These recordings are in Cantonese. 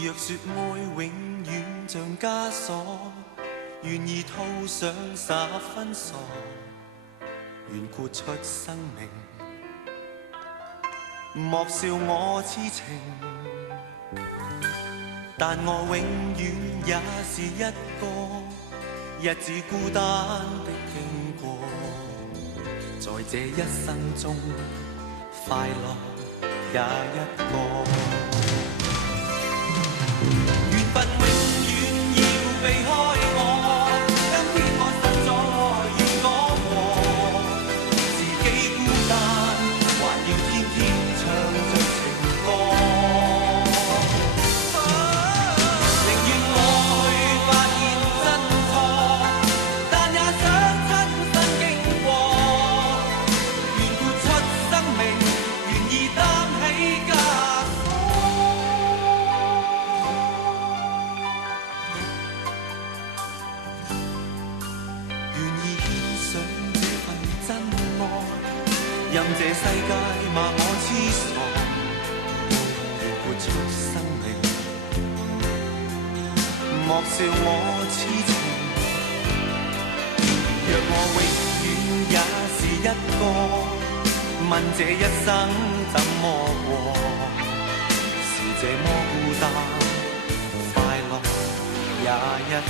若說愛永遠像枷鎖，願意套上10分傻，願豁出生命，莫笑我痴情。但我永遠也是一個日子孤單的經過，在這一生中快樂也一個。緣分永遠要避開我，今天我實在要講和，自己孤單還要天天唱着情歌。任這世界罵我痴傻，要豁出生命，莫笑我痴情。若我永遠也是一個，問這一生怎麼過？是這麼孤單，快樂也一個。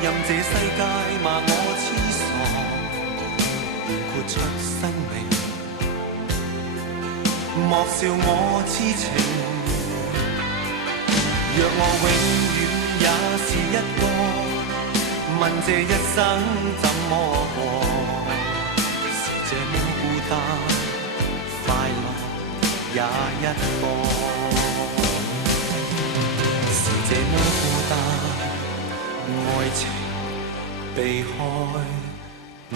任這世界罵我痴傻，願豁出生命，莫笑我痴情。若我永遠也是一個，問這一生怎麼過？是這麼孤單，快樂也一個。是這麼孤單，愛情避開我。